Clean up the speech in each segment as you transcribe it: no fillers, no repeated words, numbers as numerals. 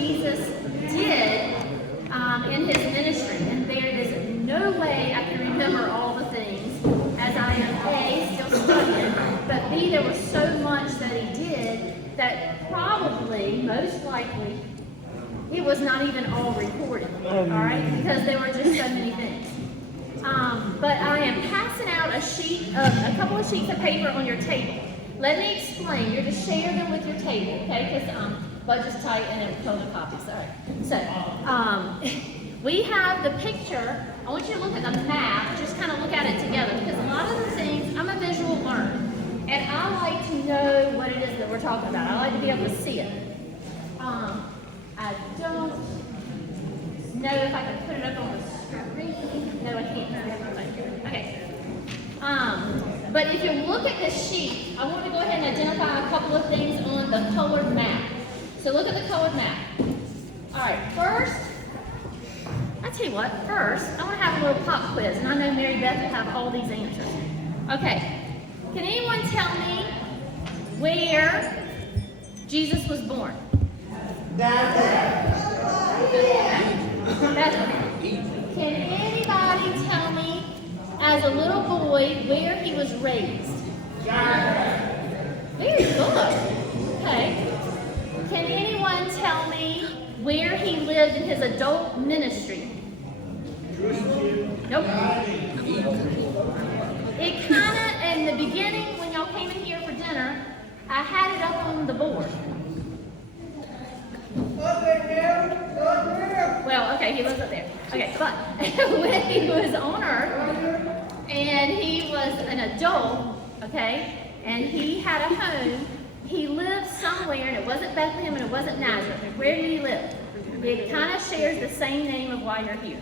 Jesus did in his ministry. And there is no way I can remember all the things, as I am A, still studying, but B, there was so much that he did that probably, most likely, it was not even all recorded, all right, because there were just so many things. But I am passing out a couple of sheets of paper on your table. Let me explain. You're to share them with your table, okay? Because budget's tight and it was photocopies. All right. So we have the picture. I want you to look at the map. Just kind of look at it together, because a lot of the things, I'm a visual learner, and I like to know what it is that we're talking about. I like to be able to see it. I don't know if I can put it up on the screen. No, I can't. Okay. But if you look at this sheet, I want to go ahead and identify a couple of things on the colored map. So look at the colored map. All right, first, I tell you what, first, I want to have a little pop quiz, and I know Mary Beth will have all these answers. Okay, can anyone tell me where Jesus was born? Bethlehem. Can anybody tell me, as a little boy, where he was raised? Very good. Okay. Can anyone tell me where he lived in his adult ministry? Nope. It kind of, in the beginning, when y'all came in here for dinner, I had it up on the board. Well, okay, he was up there. Okay, but when he was on earth and he was an adult, okay, and he had a home, he lived somewhere, and it wasn't Bethlehem and it wasn't Nazareth. Where did he live? It kind of shares the same name of why you're here.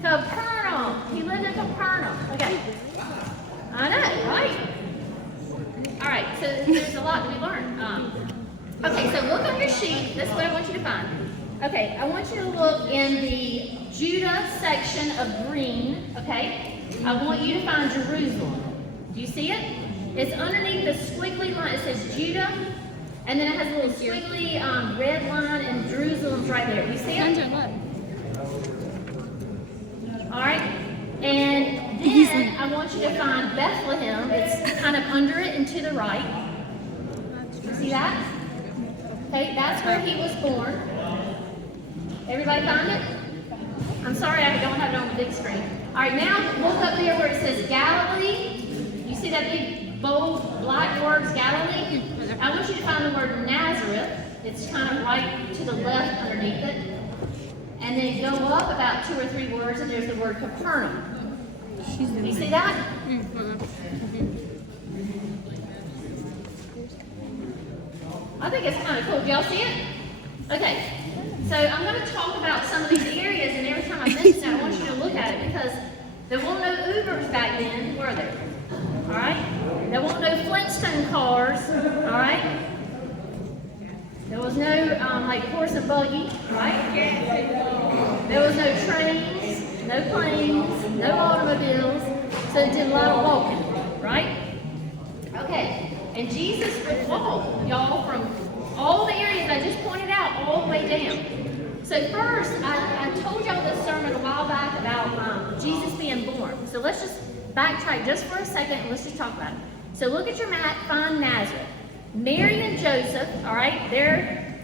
Capernaum. He lived in Capernaum. Okay. I know, right? All right, so there's a lot to be learned. Okay, so look on your sheet. That's what I want you to find. Okay, I want you to look in the Judah section of green, okay? I want you to find Jerusalem. Do you see it? It's underneath the squiggly line. It says Judah, and then it has a little squiggly red line, and Jerusalem's right there. Do you see it? All right, and then I want you to find Bethlehem. It's kind of under it and to the right. You see that? Okay, that's where he was born. Everybody found it? I'm sorry I don't have it on the big screen. All right, now look up there where it says Galilee. You see that big, bold, black words, Galilee? I want you to find the word Nazareth. It's kind of right to the left underneath it. And then go up about 2 or 3 words, and there's the word Capernaum. You see that? I think it's kind of cool. Do y'all see it? Okay. So I'm going to talk about some of these areas, and every time I mention that, I want you to look at it, because there weren't no Ubers back then, were there? All right? There weren't no Flintstone cars, all right? There was no, like, horse and buggy, right? There was no trains, no planes, no automobiles, so it did a lot of walking, right? Okay, and Jesus would walk, y'all, from all the areas I just pointed out all the way down. So first, I told y'all this sermon a while back about Jesus being born. So let's just backtrack just for a second, and let's just talk about it. So look at your map, find Nazareth. Mary and Joseph, all right, they're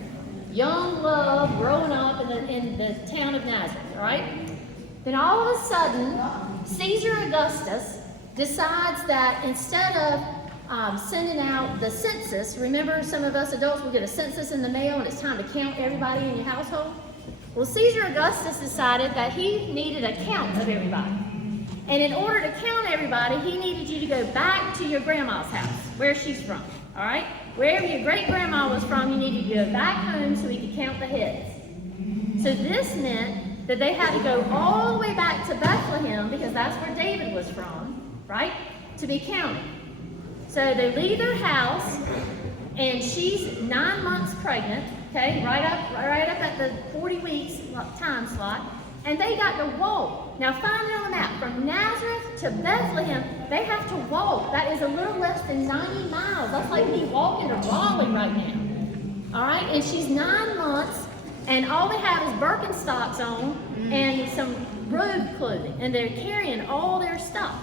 young love growing up in the town of Nazareth, all right? Then all of a sudden, Caesar Augustus decides that instead of sending out the census, remember some of us adults will get a census in the mail and it's time to count everybody in your household? Well, Caesar Augustus decided that he needed a count of everybody. And in order to count everybody, he needed you to go back to your grandma's house, where she's from, all right? Wherever your great-grandma was from, you needed to go back home so he could count the heads. So this meant that they had to go all the way back to Bethlehem, because that's where David was from, right, to be counted. So they leave their house, and she's 9 months pregnant, okay, right up at the 40 weeks time slot, and they got to walk. Now find it on the map. From Nazareth to Bethlehem, they have to walk. That is a little less than 90 miles. That's like me walking to Raleigh right now. All right, and she's 9 months, and all they have is Birkenstocks on and some robe clothing, and they're carrying all their stuff.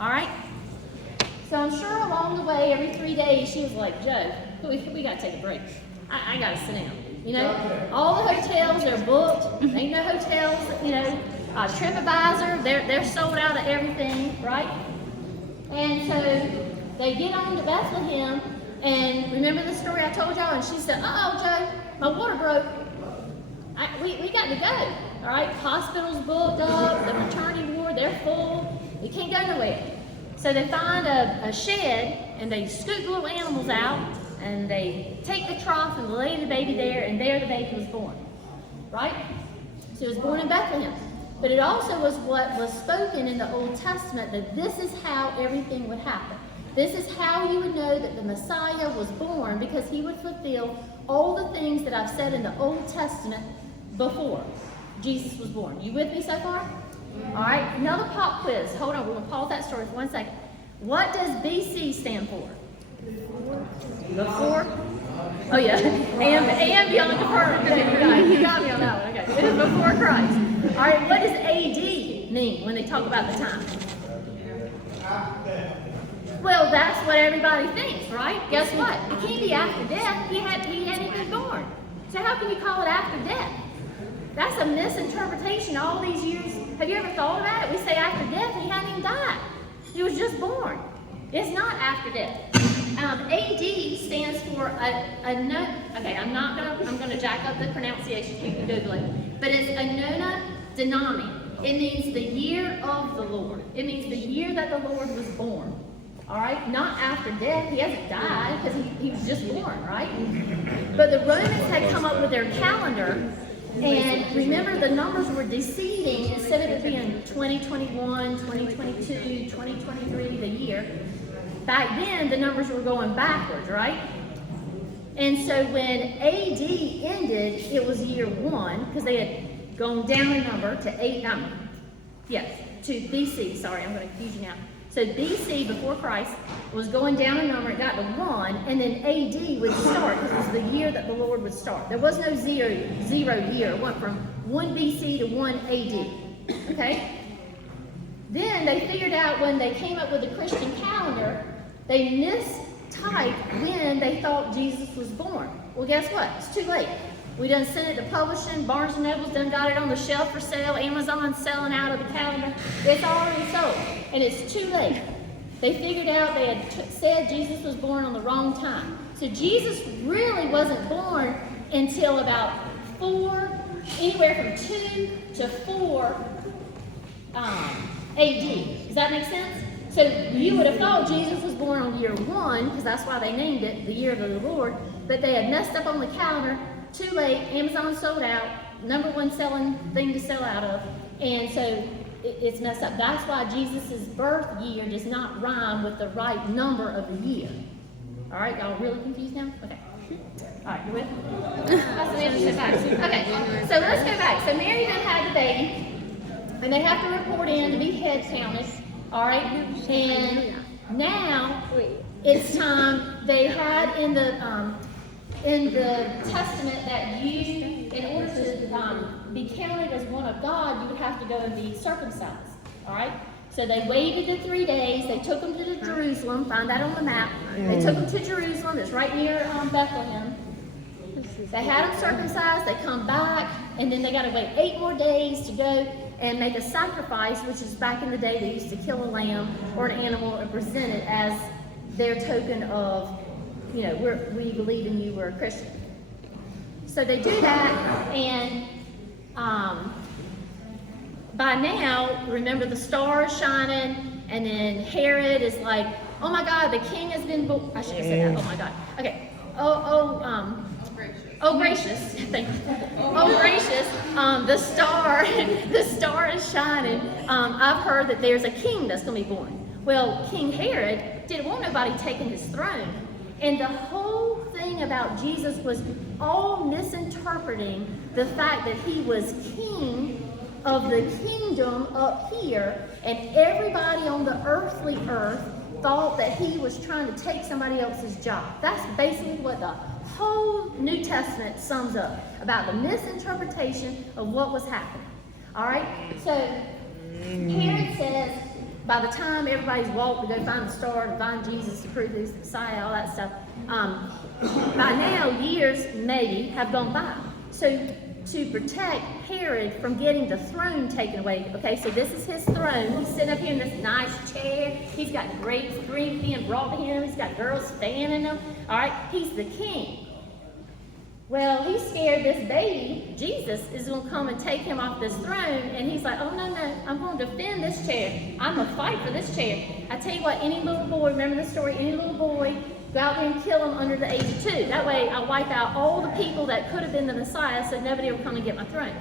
All right. So I'm sure along the way, every 3 days, she was like, Joe, we got to take a break. I got to sit down. You know, all the hotels are booked. There ain't no hotels, you know. TripAdvisor, they're sold out of everything, right? And so they get on to Bethlehem, and remember the story I told y'all? And she said, uh-oh, Joe, my water broke. We got to go, all right? Hospital's booked up, the maternity ward, they're full. We can't go nowhere. So they find a shed, and they scoop the little animals out, and they take the trough and lay the baby there, and there the baby was born, right? So it was born in Bethlehem. But it also was what was spoken in the Old Testament, that this is how everything would happen. This is how you would know that the Messiah was born, because he would fulfill all the things that I've said in the Old Testament before Jesus was born. You with me so far? All right, another pop quiz. Hold on, we're going to pause that story for 1 second. What does BC stand for? Before? Oh yeah, and beyond the firmament. You got me on that one. Okay, it is before Christ. All right, what does AD mean when they talk about the time? Well, that's what everybody thinks, right? Guess what? It can't be after death. He hadn't been born. So how can you call it after death? That's a misinterpretation all these years. Have you ever thought about it? We say after death, he hadn't even died. He was just born. It's not after death. AD stands for a no. Okay, I'm gonna jack up the pronunciation. You can Google it. But it's Anona Denami. It means the year of the Lord. It means the year that the Lord was born. All right, not after death. He hasn't died because he was just born, right? But the Romans had come up with their calendar. And remember, the numbers were deceiving. Instead of it being 2021, 2022, 2023, the year, back then the numbers were going backwards, right? And so when AD ended, it was year 1, because they had gone down a number to to BC. Sorry, I'm going to confuse you now. So BC, before Christ, was going down a number, it got to 1, and then AD would start, because it was the year that the Lord would start. There was no zero year. It went from 1 BC to 1 AD, okay? Then they figured out when they came up with the Christian calendar, they mistyped when they thought Jesus was born. Well, guess what? It's too late. We done sent it to publishing, Barnes & Noble's done got it on the shelf for sale, Amazon's selling out of the calendar. It's already sold, and it's too late. They figured out they had said Jesus was born on the wrong time. So Jesus really wasn't born until about anywhere from 2 to 4 AD. Does that make sense? So you would have thought Jesus was born on year 1, because that's why they named it the year of the Lord, but they had messed up on the calendar. Too late, Amazon sold out, #1 selling thing to sell out of, and so it's messed up. That's why Jesus' birth year does not rhyme with the right number of the year. All right, y'all really confused now? Okay. All right, you with me? That's an interesting fact. Okay, so let's go back. So Mary then had the baby, and they have to report in to be head counted. All right, and now it's time. They had in the Testament that you, in order to be counted as one of God, you would have to go and be circumcised. All right? So they waited the 3 days. They took them to Jerusalem. Find that on the map. They took them to Jerusalem. It's right near Bethlehem. They had them circumcised. They come back, and then they got to wait 8 more days to go and make a sacrifice, which is back in the day they used to kill a lamb or an animal and present it as their token of, you know, we believe in you, we're a Christian. So they do that, and by now, remember, the star is shining, and then Herod is like, oh my God, the king has been born. I should have said that, oh my God. Okay, oh gracious, thank you. Oh gracious, the star is shining. I've heard that there's a king that's going to be born. Well, King Herod didn't want nobody taking his throne. And the whole thing about Jesus was all misinterpreting the fact that he was king of the kingdom up here, and everybody on the earthly earth thought that he was trying to take somebody else's job. That's basically what the whole New Testament sums up, about the misinterpretation of what was happening. All right? So Herod says, by the time everybody's walked to go find the star, to find Jesus, to prove he's the Messiah, all that stuff, by now, years maybe have gone by. So to protect Herod from getting the throne taken away, okay, so this is his throne. He's sitting up here in this nice chair. He's got grapes being brought to him. He's got girls fanning him. All right, he's the king. Well, he's scared this baby, Jesus, is going to come and take him off this throne. And he's like, oh, no, I'm going to defend this chair. I'm going to fight for this chair. I tell you what, any little boy, remember the story, any little boy, go out there and kill him under the age of 2. That way I'll wipe out all the people that could have been the Messiah so nobody will come and get my throne.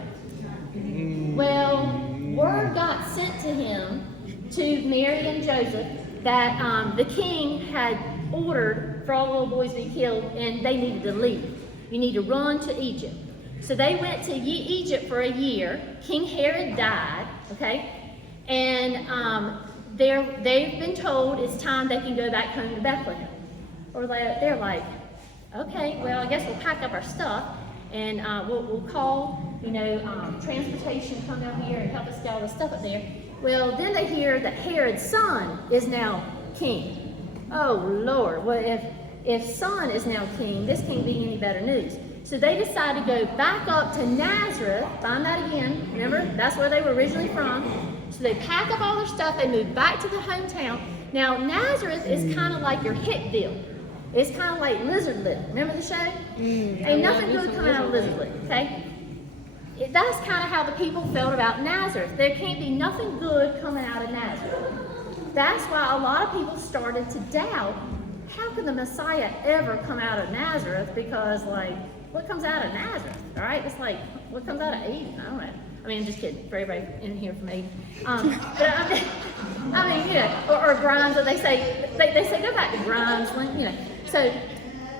Well, word got sent to him, to Mary and Joseph, that the king had ordered for all the little boys to be killed and they needed to leave. You need to run to Egypt. So they went to Egypt for a year. King Herod died, okay? And they've been told it's time they can go back home to Bethlehem. Or they're like, okay, well, I guess we'll pack up our stuff and we'll call, transportation to come down here and help us get all the stuff up there. Well, then they hear that Herod's son is now king. Oh, Lord. Well, if son is now king, this can't be any better news. So they decide to go back up to Nazareth, find that again, remember, that's where they were originally from. So they pack up all their stuff, they move back to the hometown. Now, Nazareth is kind of like your Hickville. It's kind of like Lizard Lip. Remember the show? Ain't nothing good coming out of Lizard Lip, okay? That's kind of how the people felt about Nazareth. There can't be nothing good coming out of Nazareth. That's why a lot of people started to doubt, how could the Messiah ever come out of Nazareth? Because, what comes out of Nazareth, all right? It's like, what comes out of Eden? I don't know. I mean, I'm just kidding. For everybody in here from Eden. Or Grimes, or they say go back to Grimes, So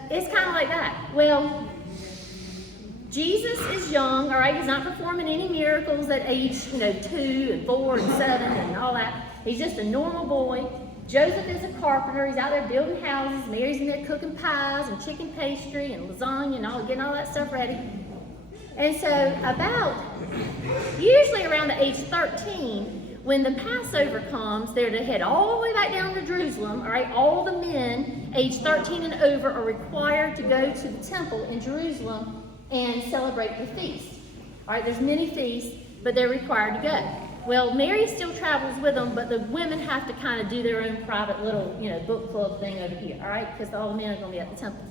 it's kind of like that. Well, Jesus is young, all right? He's not performing any miracles at age, 2 and 4 and 7 and all that. He's just a normal boy. Joseph is a carpenter. He's out there building houses. Mary's in there cooking pies and chicken pastry and lasagna and getting all that stuff ready. And so usually around the age 13, when the Passover comes, they're to head all the way back down to Jerusalem, all right? All the men age 13 and over are required to go to the temple in Jerusalem and celebrate the feast. All right, there's many feasts, but they're required to go. Well, Mary still travels with them, but the women have to kind of do their own private little, book club thing over here, all right? Because all the men are going to be at the temple.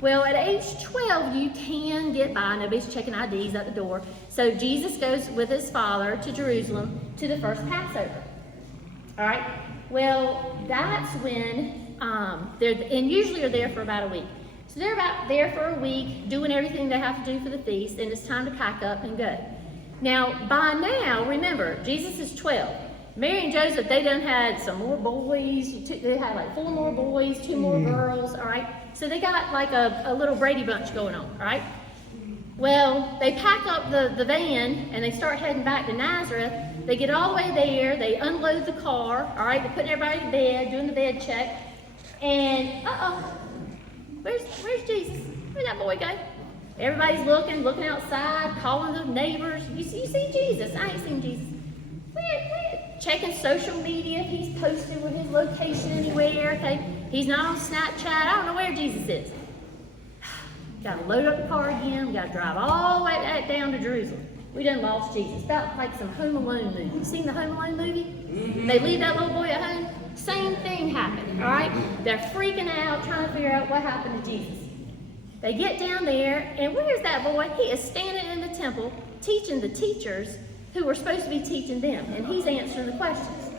Well, at age 12, you can get by. Nobody's checking IDs at the door. So Jesus goes with his father to Jerusalem to the first Passover. All right? Well, that's when and usually are there for about a week. So they're about there for a week, doing everything they have to do for the feast, and it's time to pack up and go. Now, by now, remember, Jesus is 12. Mary and Joseph, they done had some more boys. They had 4 more boys, 2 more girls, all right? So they got a little Brady Bunch going on, all right? Well, they pack up the van and they start heading back to Nazareth. They get all the way there. They unload the car, all right? They're putting everybody to bed, doing the bed check. And, where's Jesus? Where'd that boy go? Everybody's looking outside, calling the neighbors. You see Jesus? I ain't seen Jesus. Where? Checking social media if he's posted with his location anywhere, okay? He's not on Snapchat. I don't know where Jesus is. Got to load up the car again. We got to drive all the way back down to Jerusalem. We done lost Jesus. About like some Home Alone movie. You seen the Home Alone movie? Mm-hmm. They leave that little boy at home. Same thing happened, all right? They're freaking out, trying to figure out what happened to Jesus. They get down there, and where's that boy? He is standing in the temple teaching the teachers who were supposed to be teaching them, and he's answering the questions.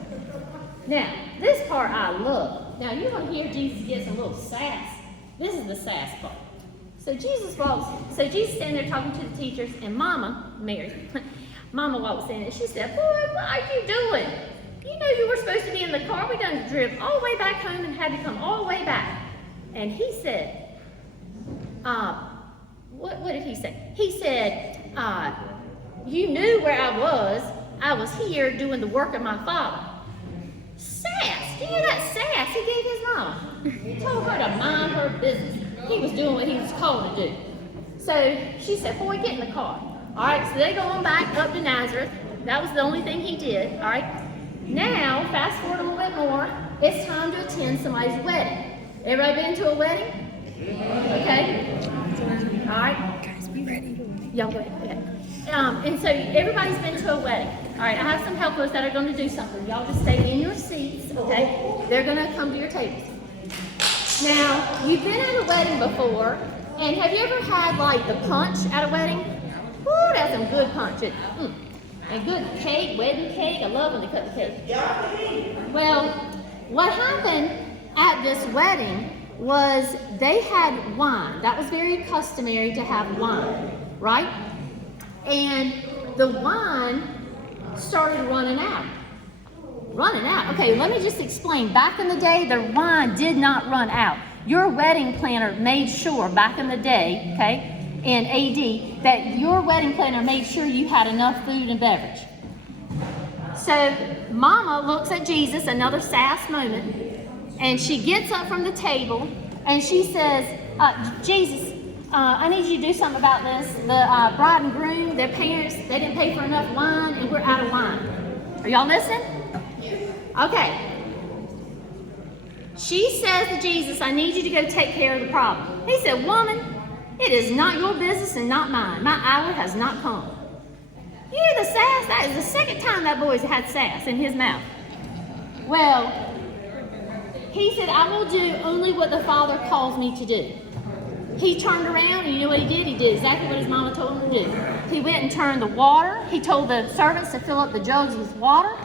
Now, this part I love. Now, you're going to hear Jesus get some little sass. This is the sass part. So Jesus standing there talking to the teachers, and Mama, Mary, Mama walks in, and she said, boy, what are you doing? You know you were supposed to be in the car. We done driven all the way back home and had to come all the way back. And he said, what did he say? He said, you knew where I was. I was here doing the work of my Father. Sass. Do you hear that sass he gave his mama? He told her to mind her business. He was doing what he was called to do. So she said, boy, get in the car. All right, so they go on back up to Nazareth. That was the only thing he did, all right? Now, fast forward a little bit more, it's time to attend somebody's wedding. Everybody been to a wedding? Okay? All right? Guys, be ready. Y'all go ahead. And so everybody's been to a wedding. All right, I have some helpers that are going to do something. Y'all just stay in your seats, okay? They're going to come to your tables. Now, you've been at a wedding before, and have you ever had like the punch at a wedding? Woo, that's some good punch. And good cake, wedding cake. I love when they cut the cake. Well, what happened at this wedding was they had wine. That was very customary to have wine, right? And the wine started running out. Okay, let me just explain. Back in the day, the wine did not run out. Your wedding planner made sure back in the day, okay, in AD, that your wedding planner made sure you had enough food and beverage. So Mama looks at Jesus, another sass moment, and she gets up from the table and she says, Jesus, I need you to do something about this. The bride and groom, their parents, they didn't pay for enough wine and we're out of wine. Are y'all listening? Okay. She says to Jesus, I need you to go take care of the problem. He said, woman, it is not your business and not mine. My hour has not come. You hear the sass? That is the second time that boy's had sass in his mouth. Well, he said, I will do only what the Father calls me to do. He turned around and you know what he did? He did exactly what his mama told him to do. He went and turned the water. He told the servants to fill up the jugs with water.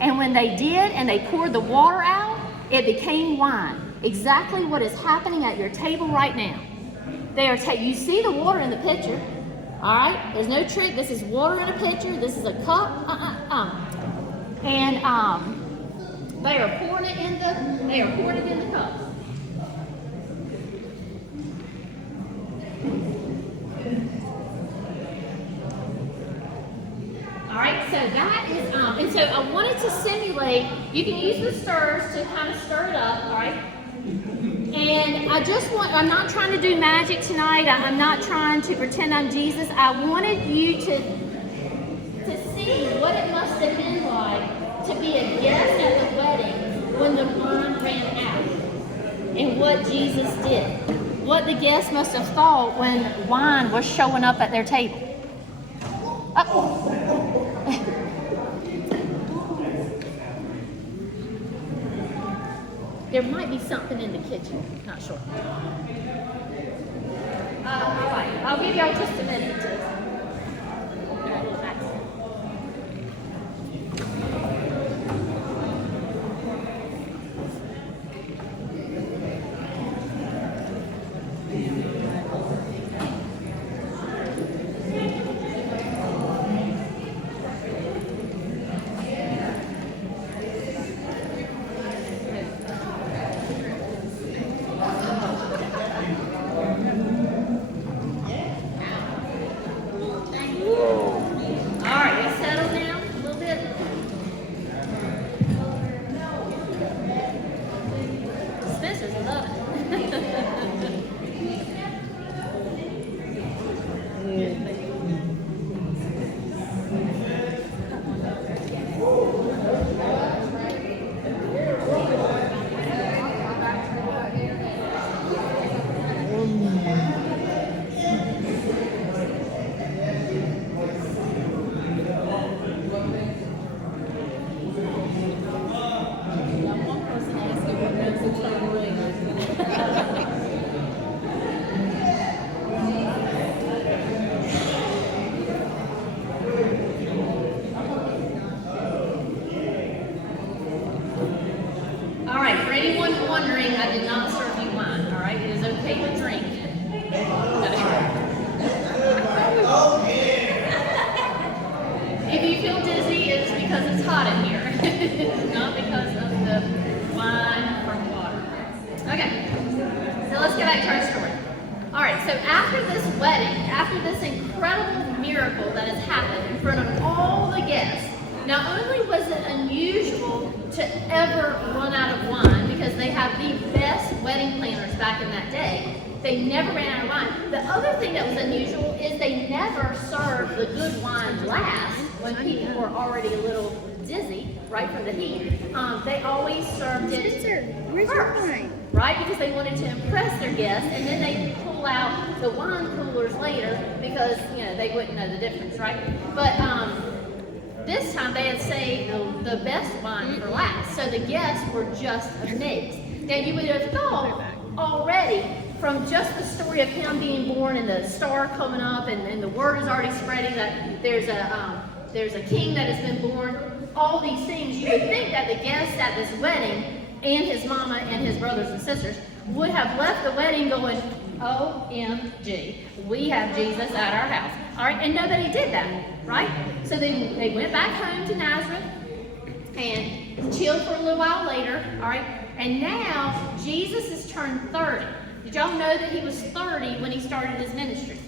And when they did and they poured the water out, it became wine. Exactly what is happening at your table right now. You see the water in the pitcher, all right? There's no trick. This is water in a pitcher. This is a cup. And they are pouring it in the cups. All right, so that is, and so I wanted to simulate. You can use the stirrers to kind of stir it up, all right? And I'm not trying to do magic tonight. I'm not trying to pretend I'm Jesus. I wanted you to see what it must have been like to be a guest at the wedding when the wine ran out. And what Jesus did. What the guests must have thought when wine was showing up at their table. There might be something in the kitchen, not sure. All right, I'll give y'all just a minute to. I did not serve you wine, all right? It is okay to drink. If you feel dizzy, it's because it's hot in here, not because of the wine from water. Okay, so let's get back to our story. All right, so after this wedding, after this incredible miracle that has happened in front of all the guests, not only was it unusual to to ever run out of wine because they have the best wedding planners back in that day. They never ran out of wine. The other thing that was unusual is they never served the good wine last when people were already a little dizzy, right, from the heat. They always served it first, right, because they wanted to impress their guests, and then they pull out the wine coolers later because, you know, they wouldn't know the difference, right? But this time they had saved the best wine for last, so the guests were just amazed. Now you would have thought already from just the story of him being born and the star coming up, and the word is already spreading that there's a king that has been born. All these things, you would think that the guests at this wedding and his mama and his brothers and sisters would have left the wedding going, OMG, we have Jesus at our house. All right, and nobody did that, right? So they went back home to Nazareth and chilled for a little while later, all right? And now Jesus has turned 30. Did y'all know that he was 30 when he started his ministry?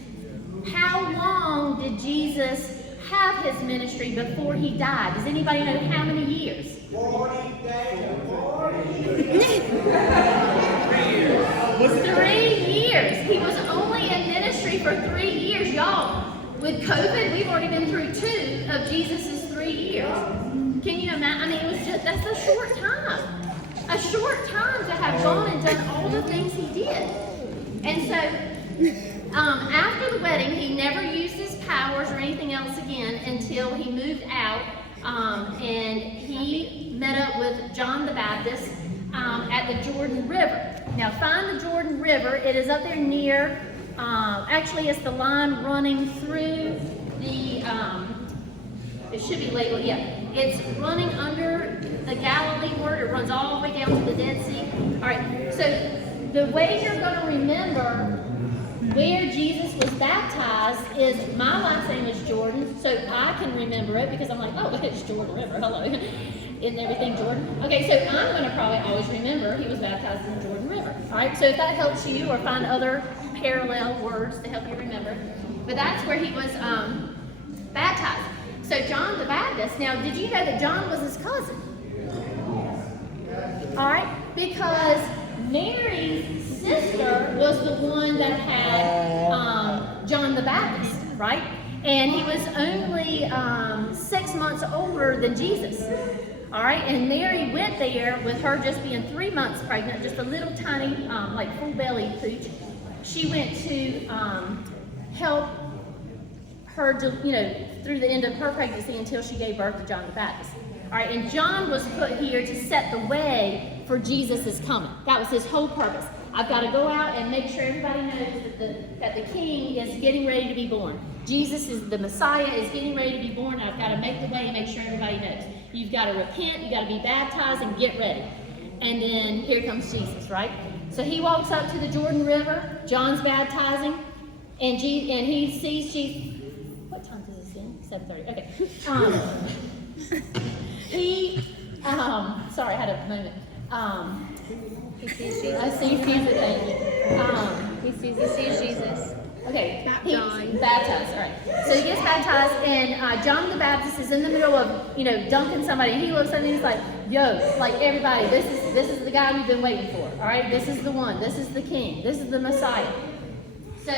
How long did Jesus have his ministry before he died? Does anybody know how many years? 40 days. 3 years. He was only in ministry for 3 years, y'all. With COVID, we've already been through 2 of Jesus's 3 years. Can you imagine? I mean, it was that's a short time. A short time to have gone and done all the things he did. And so, after the wedding, he never used his powers or anything else again until he moved out, and he met up with John the Baptist at the Jordan River. Now, find the Jordan River. It is up there near, actually, it's the line running through the, it should be labeled, yeah. It's running under the Galilee word. It runs all the way down to the Dead Sea. All right, so the way you're going to remember where Jesus was baptized is, my last name is Jordan, so I can remember it because I'm like, oh, it's Jordan River, hello. Isn't everything Jordan? Okay, so I'm going to probably always remember he was baptized in the Jordan River. All right, so if that helps you, or find other parallel words to help you remember. But that's where he was baptized. So John the Baptist, now did you know that John was his cousin? All right, because Mary's sister was the one that had John the Baptist, right? And he was only 6 months older than Jesus. All right, and Mary went there with her just being 3 months pregnant, just a little tiny, like full-bellied pooch. She went to help her, through the end of her pregnancy until she gave birth to John the Baptist. All right, and John was put here to set the way for Jesus' coming. That was his whole purpose. I've got to go out and make sure everybody knows that the King is getting ready to be born. Jesus is the Messiah, is getting ready to be born, and I've got to make the way and make sure everybody knows. You've got to repent, you've got to be baptized, and get ready. And then here comes Jesus, right? So he walks up to the Jordan River, John's baptizing, and he sees Jesus. What time does this end? 7:30, okay. Sorry, I had a moment. He sees Jesus. I see Jesus. He sees Jesus. Okay, he's baptized. All right. So he gets baptized, and John the Baptist is in the middle of, dunking somebody, and he looks at him and he's like, "Yo, like everybody, this is the guy we've been waiting for. All right, this is the one. This is the King. This is the Messiah." So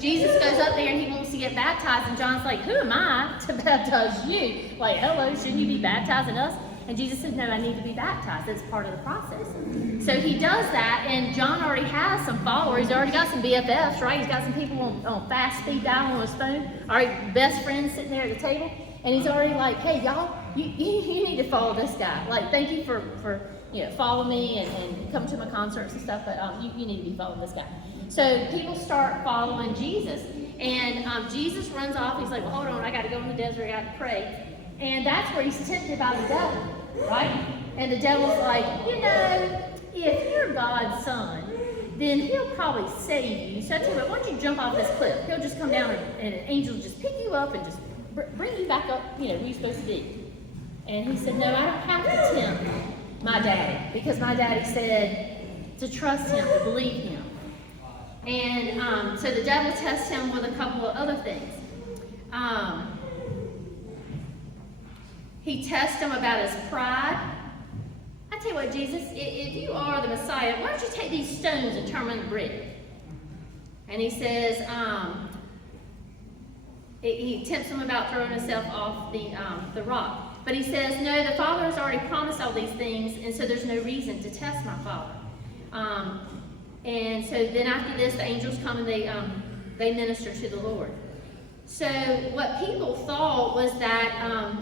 Jesus goes up there and he wants to get baptized, and John's like, "Who am I to baptize you? Like, hello, shouldn't you be baptizing us?" And Jesus said, "No, I need to be baptized. It's part of the process." So he does that, and John already has some followers. He's already got some BFFs, right? He's got some people on fast speed dial on his phone. All right, best friends sitting there at the table. And he's already like, "Hey, y'all, you need to follow this guy. Like, thank you for follow me and come to my concerts and stuff, but you need to be following this guy." So people start following Jesus, and Jesus runs off. He's like, "Well, hold on, I got to go in the desert, I got to pray." And that's where he's tempted by the devil, right? And the devil's like, if you're God's son, then he'll probably save you. So I tell you what, why don't you jump off this cliff? He'll just come down and an angel will just pick you up and just bring you back up, where you're supposed to be. And he said, "No, I don't have to tempt my daddy, because my daddy said to trust him, to believe him." And so the devil tests him with a couple of other things. He tests him about his pride. tell you what, Jesus, if you are the Messiah, why don't you take these stones and turn them into bread? And he says, he tempts him about throwing himself off the rock. But he says, no, the Father has already promised all these things, and so there's no reason to test my Father. And so then after this, the angels come and they minister to the Lord. So what people thought was that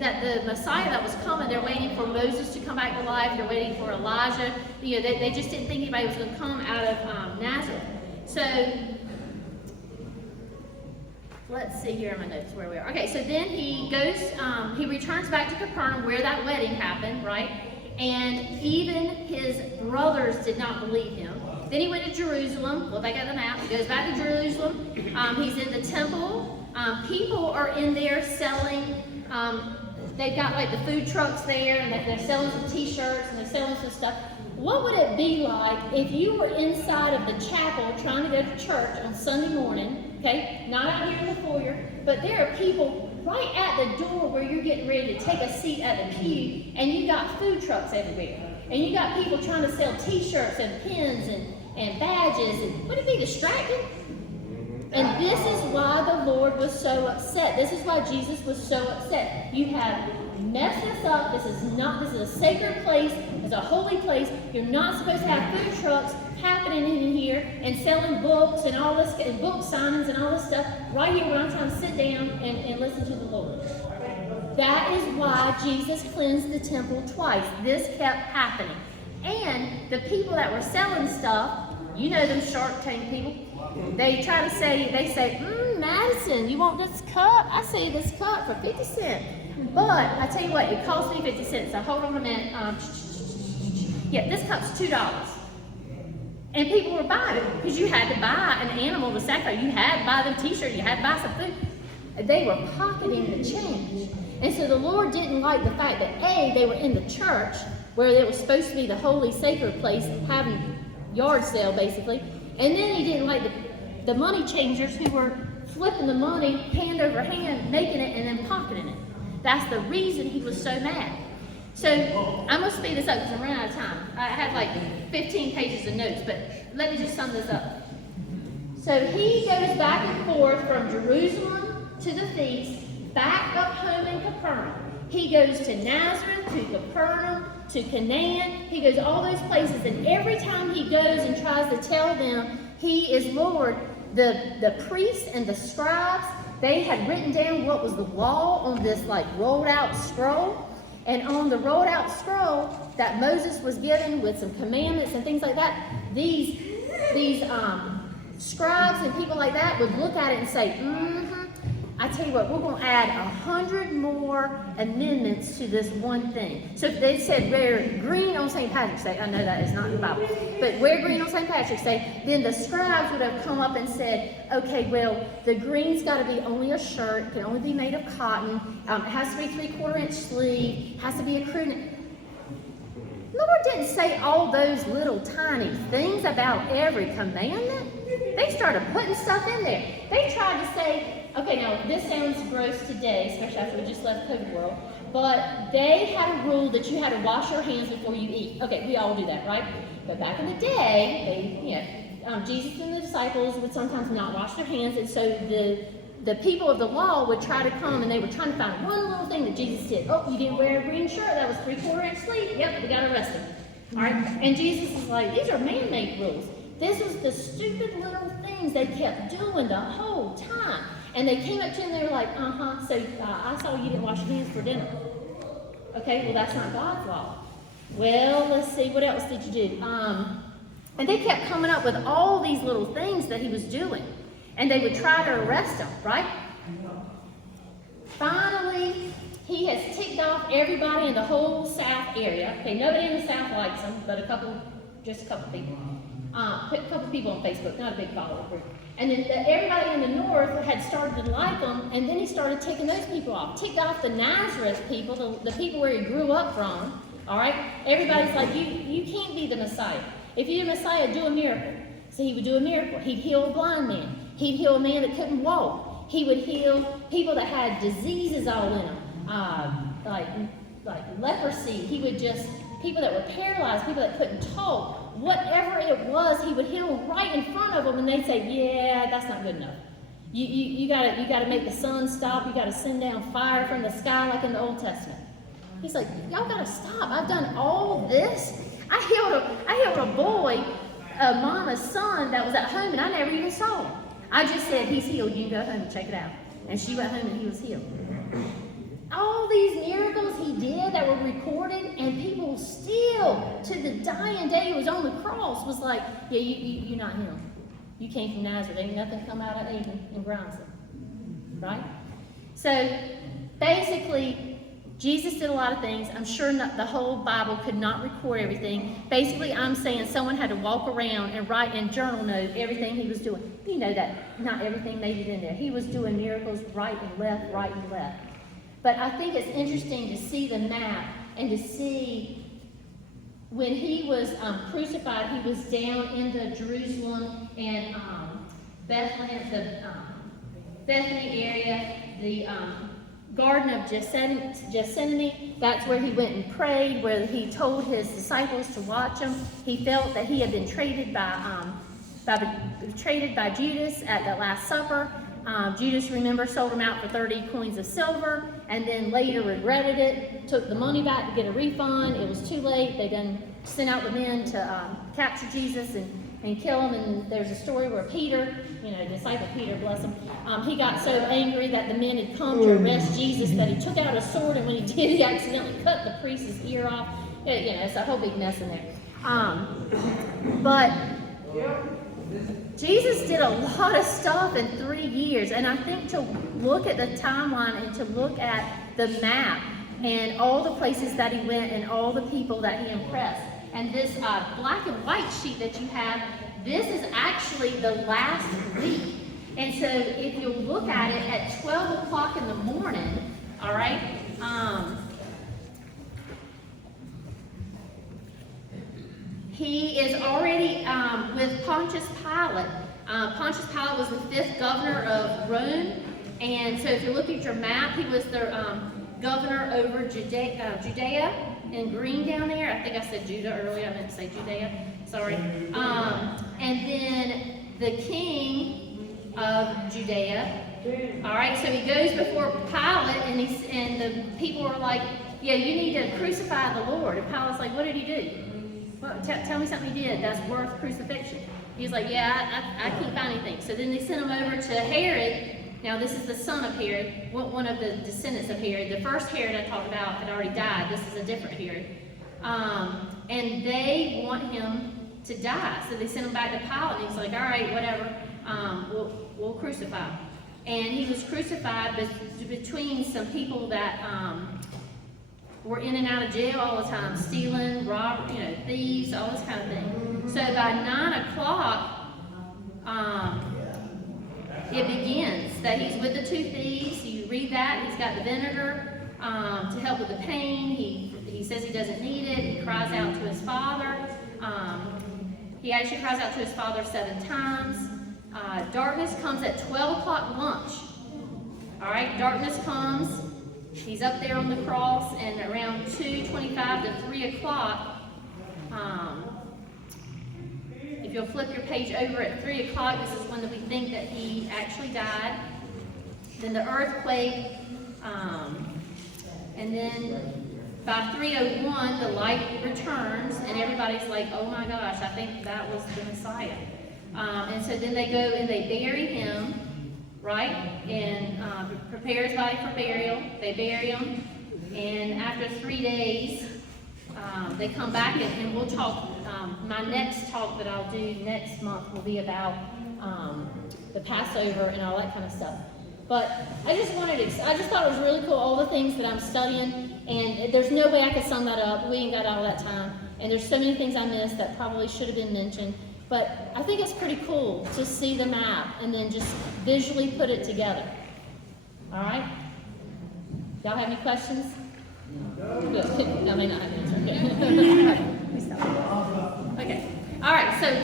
that the Messiah that was coming, they're waiting for Moses to come back to life, they're waiting for Elijah. You know, they just didn't think anybody was going to come out of Nazareth. So let's see here in my notes where we are. Okay, so then he goes, he returns back to Capernaum where that wedding happened, right? And even his brothers did not believe him. Then he went to Jerusalem. Look back at the map. He goes back to Jerusalem. He's in the temple. People are in there selling. They've got like the food trucks there, and they're selling some T-shirts and they're selling some stuff. What would it be like if you were inside of the chapel trying to go to church on Sunday morning? Okay, not out here in the foyer, but there are people right at the door where you're getting ready to take a seat at the pew, and you got food trucks everywhere, and you got people trying to sell T-shirts and pins and badges, and wouldn't it be distracting? And this is why the Lord was so upset. This is why Jesus was so upset. You have messed this up. This is a sacred place. It's a holy place. You're not supposed to have food trucks happening in here and selling books and all this, and book signings and all this stuff right here where I'm trying to sit down and listen to the Lord. That is why Jesus cleansed the temple twice. This kept happening. And the people that were selling stuff, you know them Shark Tank people, they say, Madison, you want this cup? I say this cup for 50 cents. But I tell you what, it cost me 50 cents. So hold on a minute. Yeah, this cup's $2. And people were buying it because you had to buy an animal to sacrifice. You had to buy them T-shirts. You had to buy some food. They were pocketing the change. And so the Lord didn't like the fact that, A, they were in the church where it was supposed to be the holy, sacred place, having yard sale, basically. And then he didn't like the money changers who were flipping the money hand over hand, making it, and then pocketing it. That's the reason he was so mad. So I'm going to speed this up because I'm running out of time. I had like 15 pages of notes, but let me just sum this up. So he goes back and forth from Jerusalem to the feast, back up home in Capernaum. He goes to Nazareth, to Capernaum, to Canaan. He goes all those places, and every time he goes and tries to tell them he is Lord, the priests and the scribes, they had written down what was the law on this like rolled out scroll. And on the rolled out scroll that Moses was given with some commandments and things like that, these scribes and people like that would look at it and say, I tell you what, we're going to add 100 more amendments to this one thing. So if they said wear green on St. Patrick's Day, I know that is not in the Bible, but wear green on St. Patrick's Day, then the scribes would have come up and said, okay, well, the green's got to be only a shirt, it can only be made of cotton, it has to be 3/4 inch sleeve, it has to be a crew neck. The Lord didn't say all those little tiny things about every commandment. They started putting stuff in there. They tried to say, okay, now this sounds gross today, especially after we just left COVID world, but they had a rule that you had to wash your hands before you eat. Okay, we all do that, right? But back in the day, Jesus and the disciples would sometimes not wash their hands, and so the people of the law would try to come, and they were trying to find one little thing that Jesus did. Oh, you didn't wear a green shirt, that was 3/4 inch sleeve. Yep, we got to arrest him. All right, and Jesus is like, these are man-made rules. This is the stupid little things they kept doing the whole time. And they came up to him and they were like, so I saw you didn't wash your hands for dinner. Okay, well, that's not God's law. Well, let's see, what else did you do? And they kept coming up with all these little things that he was doing. And they would try to arrest him, right? Finally, he has ticked off everybody in the whole South area. Okay, nobody in the South likes him, but just a couple people. A couple people on Facebook, not a big follower group. And then everybody in the north had started to like him, and then he started taking those people off. Ticked off the Nazareth people, the people where he grew up from, all right? Everybody's like, you can't be the Messiah. If you're the Messiah, do a miracle. So he would do a miracle. He'd heal a blind man. He'd heal a man that couldn't walk. He would heal people that had diseases all in them, like like leprosy. He would just, people that were paralyzed, people that couldn't talk, whatever it was, he would heal right in front of them, and they'd say, yeah, that's not good enough. You gotta make the sun stop. You gotta send down fire from the sky like in the Old Testament. He's like, y'all gotta stop. I've done all this. I healed a boy, a mama's son that was at home, and I never even saw him. I just said, he's healed. You can go home and check it out. And she went home and he was healed. All these miracles he did that were recorded, and people still, to the dying day he was on the cross, was like, yeah, you're not him. You came from Nazareth. Ain't nothing come out of Aden and Bronson. Right? So, basically, Jesus did a lot of things. I'm sure not, the whole Bible could not record everything. Basically, I'm saying someone had to walk around and write in journal note everything he was doing. You know that not everything made it in there. He was doing miracles right and left, right and left. But I think it's interesting to see the map and to see when he was crucified, he was down in the Jerusalem and Bethlehem, the Bethany area, the Garden of Gethsemane. That's where he went and prayed, where he told his disciples to watch him. He felt that he had been betrayed by Judas at the Last Supper. Judas, remember, sold him out for 30 coins of silver, and then later regretted it, took the money back to get a refund. It was too late. They then sent out the men to capture Jesus and kill him. And there's a story where Peter, disciple Peter, bless him, he got so angry that the men had come to arrest Jesus that he took out a sword, and when he did, he accidentally cut the priest's ear off. It's a whole big mess in there. But Jesus did a lot of stuff in 3 years, and I think to look at the timeline and to look at the map and all the places that he went and all the people that he impressed, and this black and white sheet that you have, this is actually the last week. And so if you look at it at 12 o'clock in the morning, all right, he is already with Pontius Pilate. Pontius Pilate was the 5th governor of Rome. And so if you look at your map, he was the governor over Judea in green down there. I think I said Judah earlier. I meant to say Judea. Sorry. And then the king of Judea. All right, so he goes before Pilate, and the people are like, yeah, you need to crucify the Lord. And Pilate's like, what did he do? Well, tell me something he did that's worth crucifixion. He's like, yeah, I can't find anything. So then they sent him over to Herod. Now this is the son of Herod, one of the descendants of Herod. The first Herod I talked about had already died. This is a different Herod. And they want him to die. So they sent him back to Pilate, and he's like, all right, whatever, we'll crucify him. And he was crucified between some people that were in and out of jail all the time, stealing, robbing, thieves, all this kind of thing. So by 9 o'clock, it begins that he's with the 2 thieves. You read that. He's got the vinegar to help with the pain. He says he doesn't need it. He cries out to his father. He actually cries out to his father 7 times. Darkness comes at 12 o'clock lunch. All right, darkness comes. He's up there on the cross, and around 2:25 to 3 o'clock, if you'll flip your page over at 3 o'clock, this is when we think that he actually died. Then the earthquake, and then by 3:01, the light returns, and everybody's like, oh my gosh, I think that was the Messiah. And so then they go and they bury him, right? And prepare his body for burial. They bury him. And after 3 days, they come back and we'll talk. My next talk that I'll do next month will be about the Passover and all that kind of stuff. But I just thought it was really cool, all the things that I'm studying. And there's no way I could sum that up. We ain't got all that time. And there's so many things I missed that probably should have been mentioned. But I think it's pretty cool to see the map and then just visually put it together. All right? Y'all have any questions? Good. I may not have an answer. Okay. Okay. All right. So